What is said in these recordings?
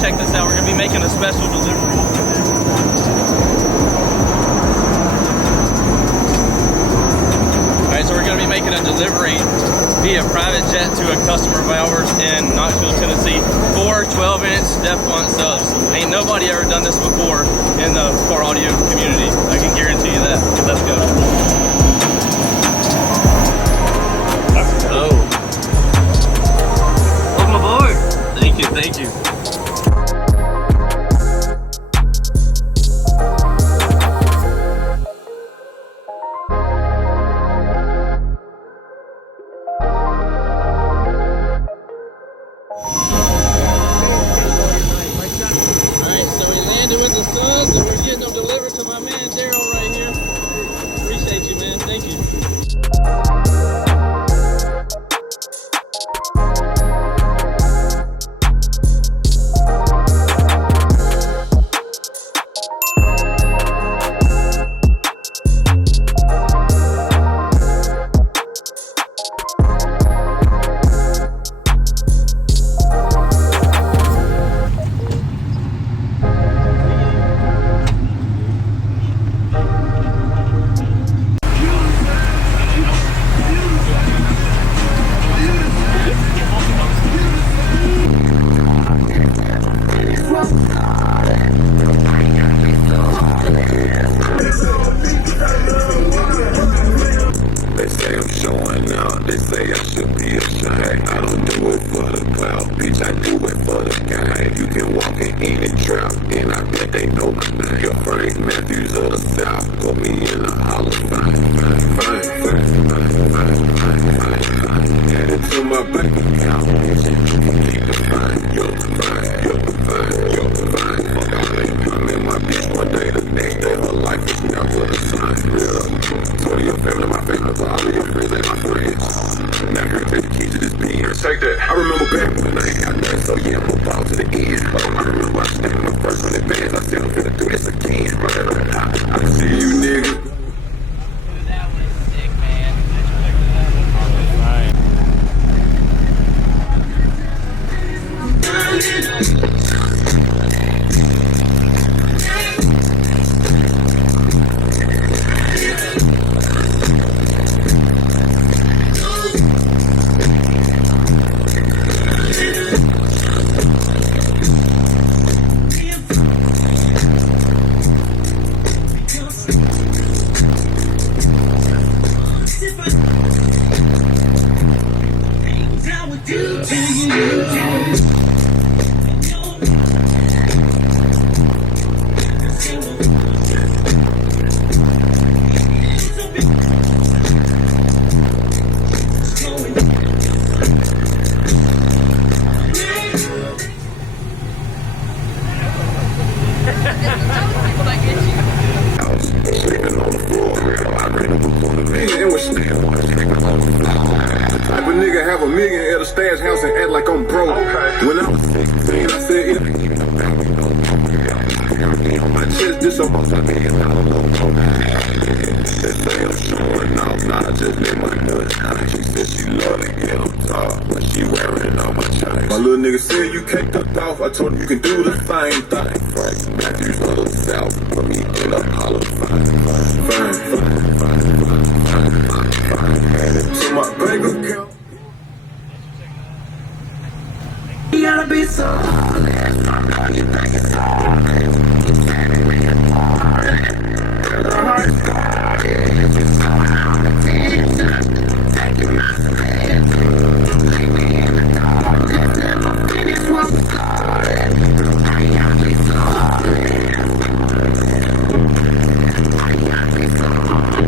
check this out. We're gonna be making a special delivery. Alright, so we're gonna be making a delivery via private jet to a customer of ours in Knoxville, Tennessee. 4 12-inch Def Blunt subs. Ain't nobody ever done this before in the car audio community. I can guarantee you that. Let's go. Oh. Welcome aboard. Thank you, thank you. With the Suns, and we're getting them delivered to my man Daryl right here. Appreciate you, man. Thank you. Take that. I remember back when I ain't got nothing, so yeah, I'm gonna ball to the end. I remember I stand my first one in advance. I said I'm finna do this again. I see you, nigga. That was sick, man. Have a million at a stash house and act like I'm broke. Okay. When I was 16, I said it. On my chest, this almost $1 million. They say I'm showing off, nah, I just let my nuts out. She said she love to get on top, but she wearing all my chains. My little nigga said you can't cut off. I told him you can do the same thing. Frank Matthews of the South, put me in a hollow fine. So my bank account. You gotta be so honest. I know you think it's hard. It's setting me apart. The heart started. It's so out of attention. Taking my space. Leave me in the dark. Let's never finish what we started. I gotta be so honest. I gotta be so honest.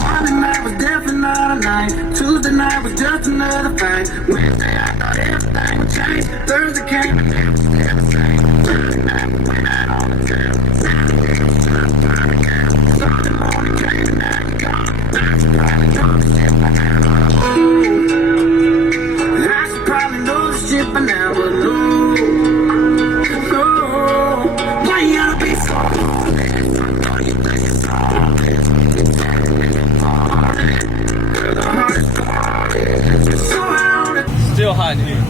Monday night was definitely not a night. Tuesday night was just another fight. Wednesday I thought everything would change. Thursday came and it was still the same. Thursday night we went out on the trail. Saturday it was time again. Sunday morning came and now you're gone. Nights are probably gonna sit my hand on. I should probably know the shit by now, but no. Why you gotta be so honest? I know you think it's hard. It's tearing me apart. Still hot here.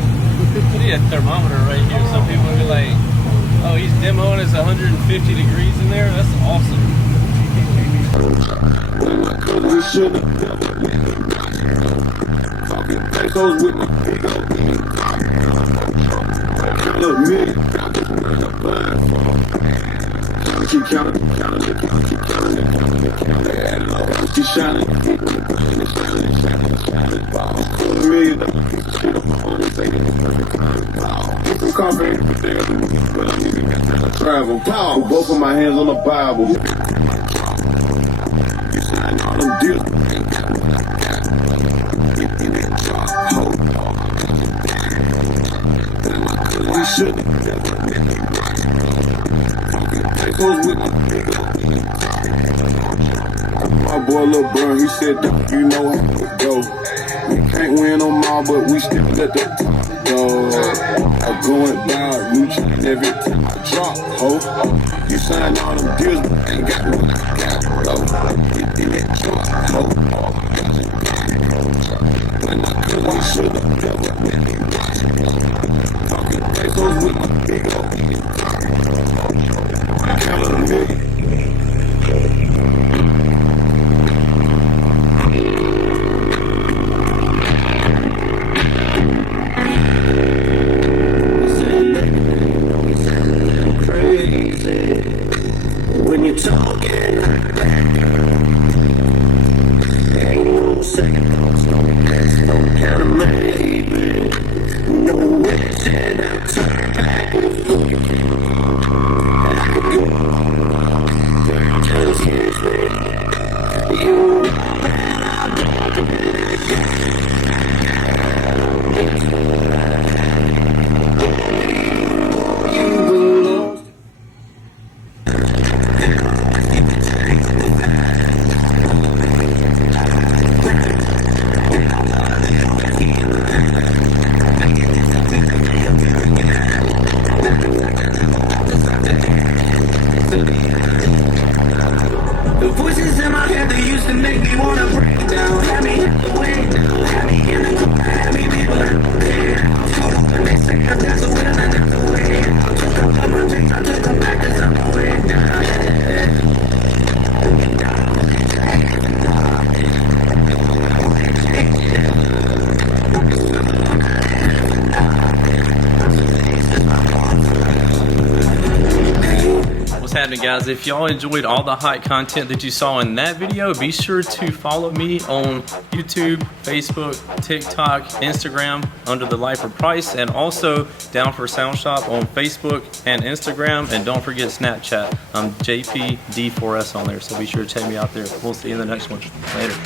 We need a thermometer right here. Some people will be like, oh, he's demoing us 150 degrees in there. That's awesome. Travel, power. Both of my hands on the Bible. I'm dealing. We should. My boy Lil Burn, he said, you know how it go. We can't win them all, but we still let the go. I'm going down, you trying every time I drop, ho. You sign all them deals, but ain't got no capital. You let drop, ho. We should have never been talking pesos with my big old count of me. When you're talking like that, ain't no second thoughts, no guess, no kind of maybe, no way said I'll turn back. Just kiss me, you and I'll go to you belong. The voices in my head, they used to make me wanna break down. Had me hit the way down, had me in the corner, had me people out there. And they say that's the way, that's the way. I took them from my dreams, I took them back, cause I'm the way down. What's happening, guys? If y'all enjoyed all the hike content that you saw in that video, be sure to follow me on YouTube, Facebook, TikTok, Instagram under the Lifer Price, and also Down for Sound Shop on Facebook and Instagram, and don't forget Snapchat. I'm JPD4S on there, so be sure to check me out there. We'll see you in the next one. Later.